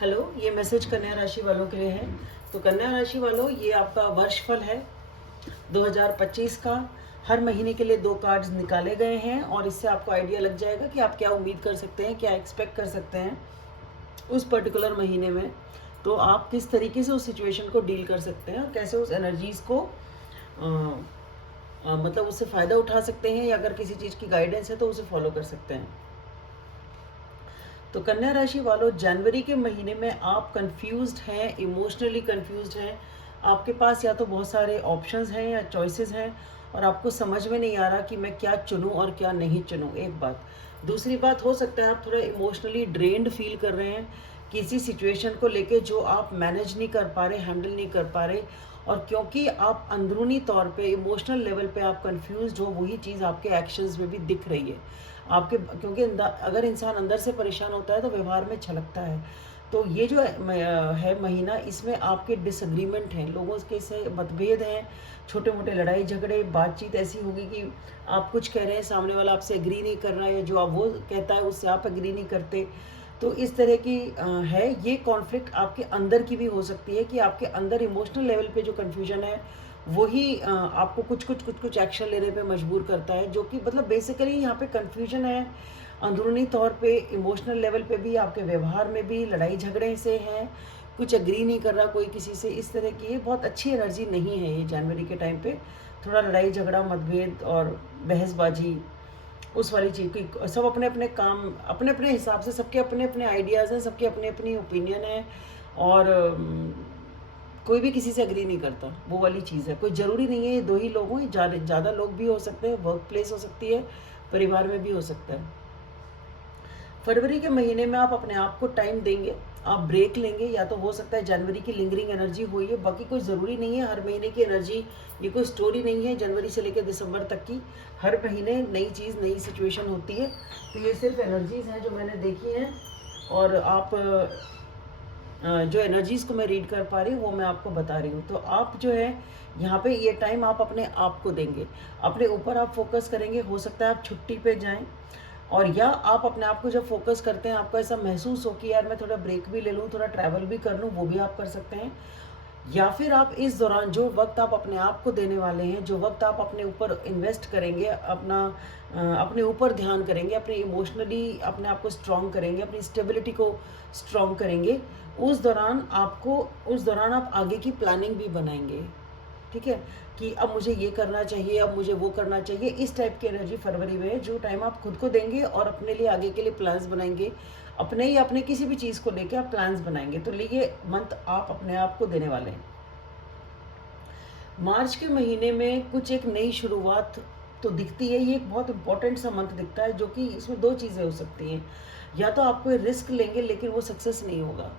Hello, ये message कन्या राशि वालों के लिए है। तो कन्या राशि वालों, ये आपका वर्षफल है 2025 का। हर महीने के लिए 2 कार्ड्स निकाले गए हैं और इससे आपको आइडिया लग जाएगा कि आप क्या उम्मीद कर सकते हैं, क्या एक्सपेक्ट कर सकते हैं उस पर्टिकुलर महीने में। तो आप किस तरीके से उस सिचुएशन को डील कर सकते हैं और कैसे उस एनर्जीज़ को मतलब उससे फ़ायदा उठा सकते हैं, या अगर किसी चीज़ की गाइडेंस है तो उसे फॉलो कर सकते हैं। तो कन्या राशि वालों, जनवरी के महीने में आप कंफ्यूज्ड हैं, इमोशनली कंफ्यूज्ड हैं। आपके पास या तो बहुत सारे ऑप्शंस हैं या चॉइसेस हैं और आपको समझ में नहीं आ रहा कि मैं क्या चुनूं और क्या नहीं चुनूं। एक बात। दूसरी बात, हो सकता है आप थोड़ा इमोशनली ड्रेन्ड फील कर रहे हैं किसी सिचुएशन को लेके जो आप मैनेज नहीं कर पा रहे, हैंडल नहीं कर पा रहे। और क्योंकि आप अंदरूनी तौर पे इमोशनल लेवल पे आप कंफ्यूज्ड हो, वही चीज़ आपके एक्शंस में भी दिख रही है आपके। क्योंकि अगर इंसान अंदर से परेशान होता है तो व्यवहार में छलकता है। तो ये जो है महीना, इसमें आपके डिसएग्रीमेंट हैं, लोगों के से मतभेद हैं, छोटे मोटे लड़ाई झगड़े, बातचीत ऐसी होगी कि आप कुछ कह रहे हैं, सामने वाला आपसे एग्री नहीं कर रहा है, जो आप वो कहता है उससे आप एग्री नहीं करते। तो इस तरह की है ये कॉन्फ्लिक्ट। आपके अंदर की भी हो सकती है कि आपके अंदर इमोशनल लेवल पे जो कन्फ्यूजन है वही आपको कुछ एक्शन लेने पे मजबूर करता है, जो कि मतलब बेसिकली यहाँ पे कन्फ्यूजन है अंदरूनी तौर पे, इमोशनल लेवल पे भी, आपके व्यवहार में भी लड़ाई झगड़े से हैं, कुछ एग्री नहीं कर रहा कोई किसी से। इस तरह की ये बहुत अच्छी एनर्जी नहीं है ये जनवरी के टाइम पे। थोड़ा लड़ाई झगड़ा, मतभेद और बहसबाजी, उस वाली चीज़ की। सब अपने अपने काम, अपने अपने हिसाब से, सबके अपने अपने आइडियाज़ हैं, सबके अपने अपनी ओपिनियन है। और कोई भी किसी से एग्री नहीं करता, वो वाली चीज़ है। कोई ज़रूरी नहीं है ये 2 ही लोग हों, ज़्यादा लोग भी हो सकते हैं, वर्क प्लेस हो सकती है, परिवार में भी हो सकता है। फरवरी के महीने में आप अपने आप को टाइम देंगे, आप ब्रेक लेंगे। या तो हो सकता है जनवरी की लिंगरिंग एनर्जी हुई है, बाकी कोई ज़रूरी नहीं है हर महीने की एनर्जी। ये कोई स्टोरी नहीं है जनवरी से लेकर दिसंबर तक की। हर महीने नई चीज़, नई सिचुएशन होती है। तो ये सिर्फ एनर्जीज़ हैं जो मैंने देखी हैं, और आप जो एनर्जीज़ को मैं रीड कर पा रही हूँ वो मैं आपको बता रही हूँ। तो आप जो है यहाँ पे ये टाइम आप अपने आप को देंगे, अपने ऊपर आप फोकस करेंगे। हो सकता है आप छुट्टी पे जाएं, और या आप अपने आप को जब फोकस करते हैं, आपको ऐसा महसूस हो कि यार मैं थोड़ा ब्रेक भी ले लूँ, थोड़ा ट्रैवल भी कर लूँ, वो भी आप कर सकते हैं। या फिर आप इस दौरान जो वक्त आप अपने आप को देने वाले हैं, जो वक्त आप अपने ऊपर इन्वेस्ट करेंगे, अपने ऊपर ध्यान करेंगे, अपने इमोशनली अपने आप को स्ट्रॉन्ग करेंगे, अपनी स्टेबिलिटी को स्ट्रॉन्ग करेंगे, उस दौरान आप आगे की प्लानिंग भी बनाएंगे। ठीक है, कि अब मुझे ये करना चाहिए, अब मुझे वो करना चाहिए। इस टाइप की एनर्जी फरवरी में है, जो टाइम आप खुद को देंगे और अपने लिए आगे के लिए प्लान्स बनाएंगे, अपने या अपने किसी भी चीज़ को लेके आप प्लान्स बनाएंगे। तो ये मंथ आप अपने आप को देने वाले हैं। मार्च के महीने में कुछ एक नई शुरुआत तो दिखती है। ये एक बहुत इंपॉर्टेंट सा मंथ दिखता है, जो कि इसमें 2 चीज़ें हो सकती हैं। या तो आप कोई रिस्क लेंगे लेकिन वो सक्सेस नहीं होगा।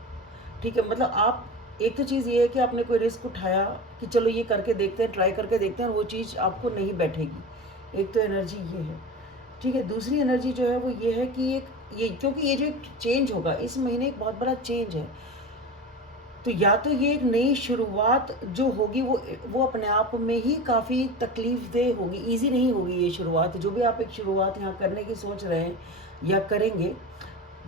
ठीक है, मतलब आप, एक तो चीज़ ये है कि आपने कोई रिस्क उठाया कि चलो ये करके देखते हैं, ट्राई करके देखते हैं, और वो चीज़ आपको नहीं बैठेगी। एक तो एनर्जी ये है। ठीक है, दूसरी एनर्जी जो है वो ये है कि क्योंकि ये जो एक चेंज होगा इस महीने, एक बहुत बड़ा चेंज है। तो या तो ये एक नई शुरुआत जो होगी वो अपने आप में ही काफ़ी तकलीफ़देह होगी, ईज़ी नहीं होगी ये शुरुआत। जो भी आप एक शुरुआत यहाँ करने की सोच रहे हैं या करेंगे,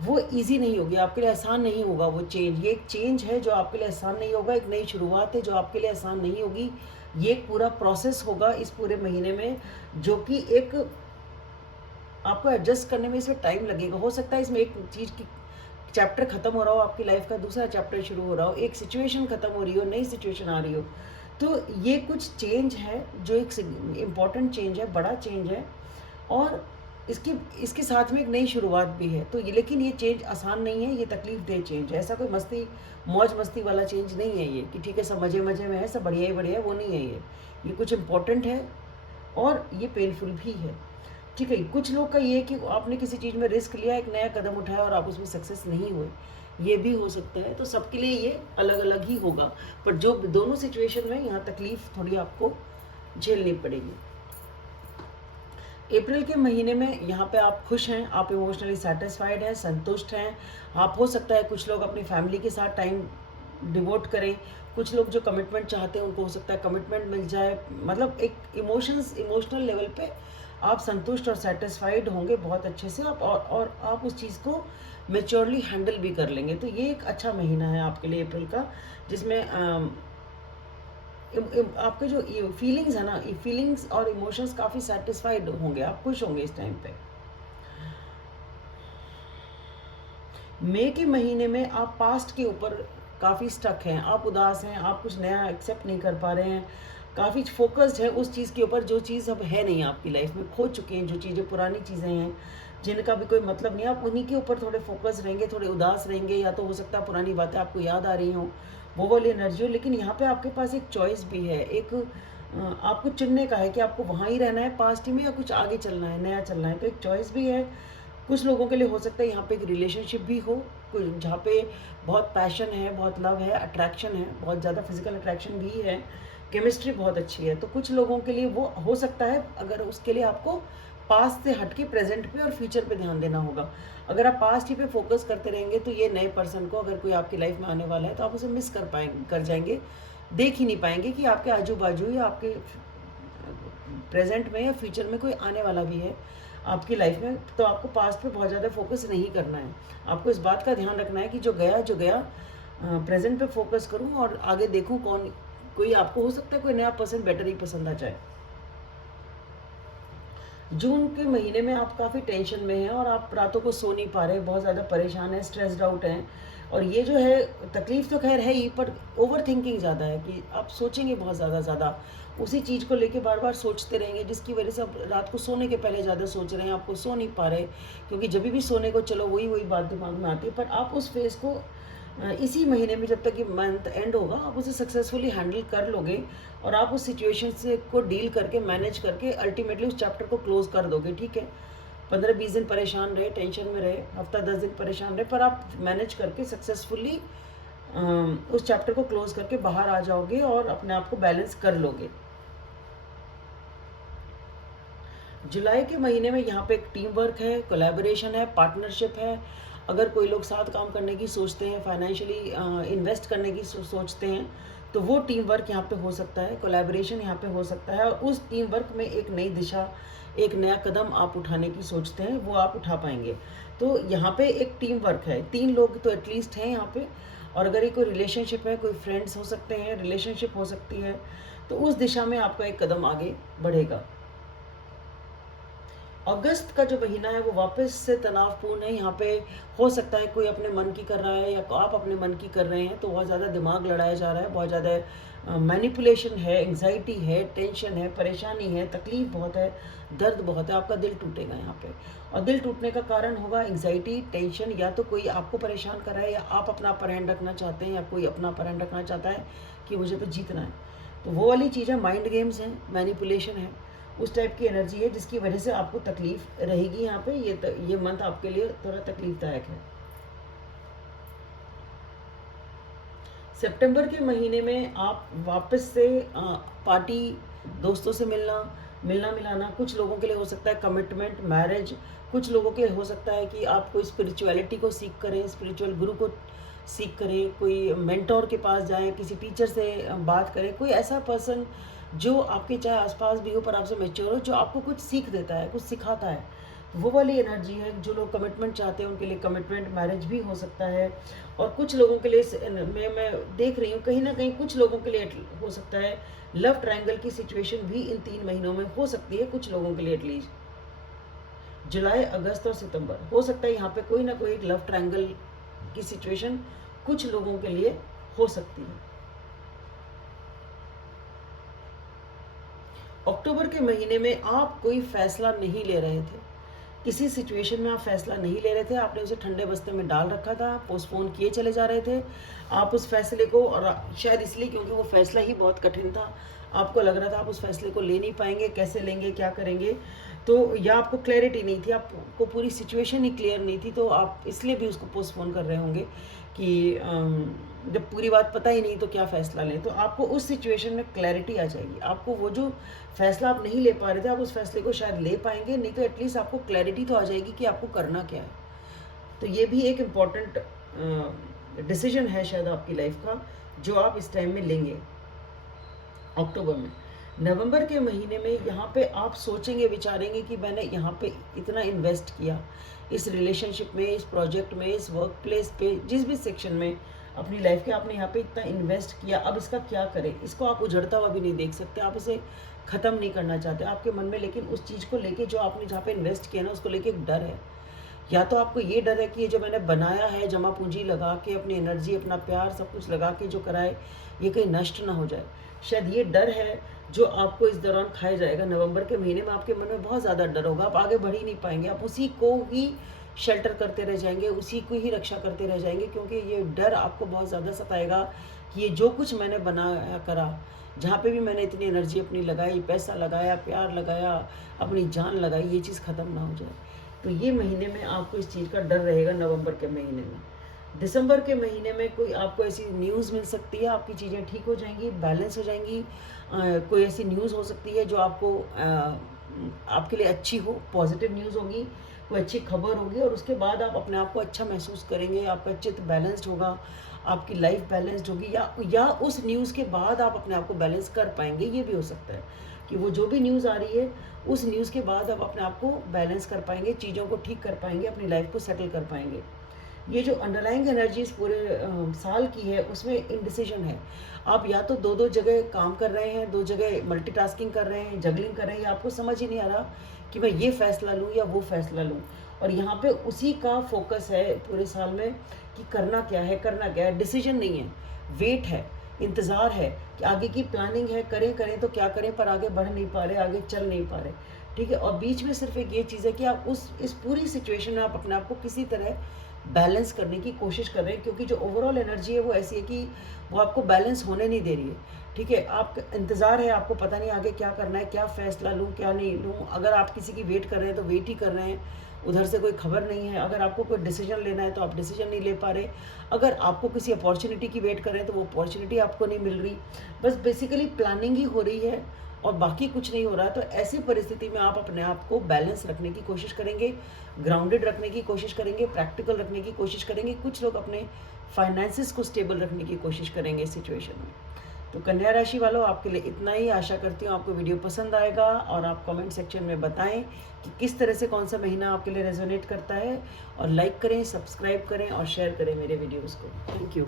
वो ईज़ी नहीं होगी, आपके लिए आसान नहीं होगा वो चेंज। ये एक चेंज है जो आपके लिए आसान नहीं होगा, एक नई शुरुआत है जो आपके लिए आसान नहीं होगी। ये एक पूरा प्रोसेस होगा इस पूरे महीने में, जो कि एक आपको एडजस्ट करने में इसमें टाइम लगेगा। हो सकता है इसमें एक चीज़ की चैप्टर ख़त्म हो रहा हो, आपकी लाइफ का दूसरा चैप्टर शुरू हो रहा हो, एक सिचुएशन ख़त्म हो रही हो, नई सिचुएशन आ रही हो। तो ये कुछ चेंज है जो एक इम्पॉर्टेंट चेंज है, बड़ा चेंज है, और इसके साथ में एक नई शुरुआत भी है। तो लेकिन ये चेंज आसान नहीं है, ये तकलीफ़देह चेंज है। ऐसा कोई मौज मस्ती वाला चेंज नहीं है ये, कि ठीक है सब मज़े मज़े में है, सब बढ़िया ही बढ़िया है, वो नहीं है ये कुछ इम्पोर्टेंट है और ये पेनफुल भी है। ठीक है, कुछ लोग का ये है कि आपने किसी चीज़ में रिस्क लिया, एक नया कदम उठाया और आप उसमें सक्सेस नहीं हुए, ये भी हो सकता है। तो सबके लिए ये अलग अलग ही होगा, पर जो दोनों सिचुएशन में यहाँ तकलीफ थोड़ी आपको झेलनी पड़ेगी। अप्रैल के महीने में यहाँ पे आप खुश हैं, आप इमोशनली सेटिस्फाइड हैं, संतुष्ट हैं। आप, हो सकता है कुछ लोग अपनी फैमिली के साथ टाइम डिवोट करें, कुछ लोग जो कमिटमेंट चाहते हैं उनको हो सकता है कमिटमेंट मिल जाए। मतलब एक इमोशनल लेवल पे आप संतुष्ट और सेटिस्फाइड होंगे बहुत अच्छे से। आप और आप उस चीज़ को मेच्योरली हैंडल भी कर लेंगे। तो ये एक अच्छा महीना है आपके लिए अप्रैल का, जिसमें आपके जो ये फीलिंग्स है ना, ये फीलिंग्स और इमोशंस काफ़ी सेटिस्फाइड होंगे, आप खुश होंगे इस टाइम पे। मई के महीने में आप पास्ट के ऊपर काफ़ी स्टक हैं, आप उदास हैं, आप कुछ नया एक्सेप्ट नहीं कर पा रहे हैं, काफ़ी फोकस्ड है उस चीज़ के ऊपर जो चीज़ अब है नहीं आपकी लाइफ में, खो चुके हैं, जो चीज़ें पुरानी चीज़ें हैं जिनका भी कोई मतलब नहीं, आप उन्हीं के ऊपर थोड़े फोकस रहेंगे, थोड़े उदास रहेंगे, या तो हो सकता है पुरानी बातें आपको याद आ रही हों, वो वाली एनर्जी हो। लेकिन यहाँ पे आपके पास एक चॉइस भी है, एक आपको चुनने का है कि आपको वहाँ ही रहना है पास्ट ही में, या कुछ आगे चलना है, नया चलना है। तो एक चॉइस भी है। कुछ लोगों के लिए हो सकता है यहाँ पे एक रिलेशनशिप भी हो, जहाँ पे बहुत पैशन है, बहुत लव है, अट्रैक्शन है, बहुत ज़्यादा फिजिकल अट्रैक्शन भी है, केमिस्ट्री बहुत अच्छी है। तो कुछ लोगों के लिए वो हो सकता है, अगर उसके लिए आपको पास्ट से हट के प्रेजेंट पे और फ्यूचर पे ध्यान देना होगा। अगर आप पास्ट ही पे फोकस करते रहेंगे तो ये नए पर्सन को, अगर कोई आपकी लाइफ में आने वाला है, तो आप उसे मिस कर जाएंगे, देख ही नहीं पाएंगे कि आपके आजू बाजू या आपके प्रेजेंट में या फ्यूचर में कोई आने वाला भी है आपकी लाइफ में। तो आपको पास्ट पे बहुत ज़्यादा फोकस नहीं करना है, आपको इस बात का ध्यान रखना है कि जो गया प्रेजेंट पे फोकस करूं और आगे देखूं कौन, कोई आपको हो सकता है कोई नया पर्सन बेटर ही पसंद आ जाए। जून के महीने में आप काफ़ी टेंशन में हैं और आप रातों को सो नहीं पा रहे, बहुत ज़्यादा परेशान हैं, स्ट्रेस्ड आउट हैं। और ये जो है तकलीफ़ तो खैर है ही, पर ओवर थिंकिंग ज़्यादा है कि आप सोचेंगे बहुत ज़्यादा उसी चीज़ को लेके बार बार सोचते रहेंगे, जिसकी वजह से आप रात को सोने के पहले ज़्यादा सोच रहे हैं, आपको सो नहीं पा रहे, क्योंकि जब भी सोने को चलो वही बात दिमाग में आती है। पर आप उस फेज़ को इसी महीने में, जब तक ये मंथ एंड होगा, आप उसे सक्सेसफुली हैंडल कर लोगे और आप उस सिचुएशन से को डील करके, मैनेज करके अल्टीमेटली उस चैप्टर को क्लोज कर दोगे। ठीक है, 15-20 दिन परेशान रहे, टेंशन में रहे, हफ्ता 10 दिन परेशान रहे, पर आप मैनेज करके सक्सेसफुली उस चैप्टर को क्लोज करके बाहर आ जाओगे और अपने आप को बैलेंस कर लोगे। जुलाई के महीने में यहाँ पे एक टीम वर्क है, कोलैबोरेशन है, पार्टनरशिप है। अगर कोई लोग साथ काम करने की सोचते हैं, फाइनेंशियली इन्वेस्ट करने की सोचते हैं, तो वो टीम वर्क यहाँ पे हो सकता है, कोलैबोरेशन यहाँ पे हो सकता है। और उस टीम वर्क में एक नई दिशा, एक नया कदम आप उठाने की सोचते हैं, वो आप उठा पाएंगे। तो यहाँ पे एक टीम वर्क है, 3 लोग तो एटलीस्ट हैं यहाँ पे। और अगर ये कोई रिलेशनशिप है, कोई फ्रेंड्स हो सकते हैं, रिलेशनशिप हो सकती है, तो उस दिशा में आपका एक कदम आगे बढ़ेगा। अगस्त का जो महीना है वो वापस से तनावपूर्ण है। यहाँ पे हो सकता है कोई अपने मन की कर रहा है, या आप अपने मन की कर रहे हैं, तो बहुत ज़्यादा दिमाग लड़ाया जा रहा है, बहुत ज़्यादा मैनिपुलेशन है, एंग्जाइटी है, टेंशन है, परेशानी है, तकलीफ बहुत है, दर्द बहुत है, आपका दिल टूटेगा यहाँ पे। और दिल टूटने का कारण होगा एंग्जाइटी, टेंशन, या तो कोई आपको परेशान कर रहा है, या आप अपना अपर हैंड रखना चाहते हैं, या कोई अपना अपर हैंड रखना चाहता है कि मुझे तो जीतना है। तो वो वाली चीज़ें माइंड गेम्स हैं, मैनिपुलेशन है, उस टाइप की एनर्जी है, जिसकी वजह से आपको तकलीफ रहेगी यहाँ पे। ये मंथ आपके लिए थोड़ा तकलीफदायक है। सितंबर के महीने में आप वापस से पार्टी, दोस्तों से मिलना मिलाना, कुछ लोगों के लिए हो सकता है कमिटमेंट, मैरिज, कुछ लोगों के लिए हो सकता है कि आप कोई स्पिरिचुअलिटी को सीख करें, स्पिरिचुअल गुरु को सीख करें, कोई मेंटोर के पास जाएं, किसी टीचर से बात करें, कोई ऐसा पर्सन जो आपके चाहे आसपास भी हो पर आपसे मैच्योर हो, जो आपको कुछ सीख देता है, कुछ सिखाता है। वो वाली एनर्जी है। जो लोग कमिटमेंट चाहते हैं उनके लिए कमिटमेंट, मैरिज भी हो सकता है। और कुछ लोगों के लिए मैं देख रही हूँ कहीं ना कहीं कुछ लोगों के लिए हो सकता है लव ट्रायंगल की सिचुएशन भी इन 3 महीनों में हो सकती है, कुछ लोगों के लिए एटलीस्ट। जुलाई, अगस्त और सितंबर हो सकता है यहाँ पे कोई ना कोई एक लव ट्रायंगल की सिचुएशन कुछ लोगों के लिए हो सकती है। अक्टूबर के महीने में आप कोई फैसला नहीं ले रहे थे, किसी सिचुएशन में आप फैसला नहीं ले रहे थे, आपने उसे ठंडे बस्ते में डाल रखा था, पोस्टपोन किए चले जा रहे थे आप उस फैसले को। और शायद इसलिए क्योंकि वो फैसला ही बहुत कठिन था, आपको लग रहा था आप उस फैसले को ले नहीं पाएंगे, कैसे लेंगे, क्या करेंगे। तो या आपको क्लैरिटी नहीं थी, आपको पूरी सिचुएशन ही क्लियर नहीं थी, तो आप इसलिए भी उसको पोस्टपोन कर रहे होंगे कि जब पूरी बात पता ही नहीं तो क्या फ़ैसला लें। तो आपको उस सिचुएशन में क्लैरिटी आ जाएगी, आपको वो जो फ़ैसला आप नहीं ले पा रहे थे, आप उस फैसले को शायद ले पाएंगे, नहीं तो एटलीस्ट आपको क्लैरिटी तो आ जाएगी कि आपको करना क्या है। तो ये भी एक इम्पॉर्टेंट डिसीजन है शायद आपकी लाइफ का, जो आप इस टाइम में लेंगे अक्टूबर में। नवंबर के महीने में यहाँ पे आप सोचेंगे विचारेंगे कि मैंने यहाँ पे इतना इन्वेस्ट किया, इस रिलेशनशिप में, इस प्रोजेक्ट में, इस वर्क प्लेस पे, जिस भी सेक्शन में अपनी लाइफ के आपने यहाँ पे इतना इन्वेस्ट किया, अब इसका क्या करें। इसको आप उजड़ता हुआ भी नहीं देख सकते, आप इसे ख़त्म नहीं करना चाहते आपके मन में, लेकिन उस चीज़ को लेके जो आपने जहाँ पे इन्वेस्ट किया ना, उसको लेके एक डर है। या तो आपको ये डर है कि ये जो मैंने बनाया है जमा पूंजी लगा के, अपनी एनर्जी, अपना प्यार, सब कुछ लगा के जो कराए, ये कहीं नष्ट ना हो जाए। शायद ये डर है जो आपको इस दौरान खाया जाएगा। नवंबर के महीने में आपके मन में बहुत ज़्यादा डर होगा, आप आगे बढ़ ही नहीं पाएंगे, आप उसी को ही शेल्टर करते रह जाएंगे, उसी को ही रक्षा करते रह जाएंगे, क्योंकि ये डर आपको बहुत ज़्यादा सताएगा कि ये जो कुछ मैंने बनाया करा, जहाँ पे भी मैंने इतनी एनर्जी अपनी लगाई, पैसा लगाया, प्यार लगाया, अपनी जान लगाई, ये चीज़ ख़त्म ना हो जाए। तो ये महीने में आपको इस चीज़ का डर रहेगा नवंबर के महीने में। दिसंबर के महीने में कोई आपको ऐसी न्यूज़ मिल सकती है, आपकी चीज़ें ठीक हो जाएंगी, बैलेंस हो जाएंगी। कोई ऐसी न्यूज़ हो सकती है जो आपको आपके लिए अच्छी हो, पॉजिटिव न्यूज़ होगी, कोई अच्छी खबर होगी, और उसके बाद आप अपने आप को अच्छा महसूस करेंगे, आपका चित्त बैलेंस्ड होगा, आपकी लाइफ बैलेंस्ड होगी, या उस न्यूज़ के बाद आप अपने आप को बैलेंस कर पाएंगे। ये भी हो सकता है कि वो जो भी न्यूज़ आ रही है, उस न्यूज़ के बाद आप अपने आप को बैलेंस कर पाएंगे, चीज़ों को ठीक कर पाएंगे, अपनी लाइफ को सेटल कर पाएंगे। ये जो अंडरलाइंग एनर्जीज पूरे साल की है, उसमें इनडिसीजन है। आप या तो दो दो जगह काम कर रहे हैं, दो जगह मल्टीटास्किंग कर रहे हैं, जगलिंग कर रहे हैं, आपको समझ ही नहीं आ रहा कि मैं ये फैसला लूँ या वो फैसला लूँ। और यहाँ पे उसी का फोकस है पूरे साल में कि करना क्या है, करना क्या है। डिसीजन नहीं है, वेट है, इंतज़ार है कि आगे की प्लानिंग है, करें करें तो क्या करें, पर आगे बढ़ नहीं पा रहे, आगे चल नहीं पा रहे। ठीक है, और बीच में सिर्फ एक ये चीज़ है कि आप इस पूरी सिचुएशन में आप अपने आप को किसी तरह बैलेंस करने की कोशिश कर रहे हैं, क्योंकि जो ओवरऑल एनर्जी है वो ऐसी है कि वो आपको बैलेंस होने नहीं दे रही है। ठीक है, आप इंतज़ार है, आपको पता नहीं आगे क्या करना है, क्या फ़ैसला लूँ क्या नहीं लूँ। अगर आप किसी की वेट कर रहे हैं तो वेट ही कर रहे हैं, उधर से कोई खबर नहीं है। अगर आपको कोई डिसीजन लेना है तो आप डिसीजन नहीं ले पा रहे। अगर आपको किसी अपॉर्चुनिटी की वेट कर रहे हैं तो वो अपॉर्चुनिटी आपको नहीं मिल रही। बस बेसिकली प्लानिंग ही हो रही है और बाकी कुछ नहीं हो रहा। तो ऐसी परिस्थिति में आप अपने आप को बैलेंस रखने की कोशिश करेंगे, ग्राउंडेड रखने की कोशिश करेंगे, प्रैक्टिकल रखने की कोशिश करेंगे। कुछ लोग अपने फाइनेंसिस को स्टेबल रखने की कोशिश करेंगे इस सिचुएशन में। तो कन्या राशि वालों, आपके लिए इतना ही। आशा करती हूँ आपको वीडियो पसंद आएगा, और आप कमेंट सेक्शन में बताएं कि किस तरह से कौन सा महीना आपके लिए रेजोनेट करता है। और लाइक करें, सब्सक्राइब करें और शेयर करें मेरे वीडियोज़ को। Thank you.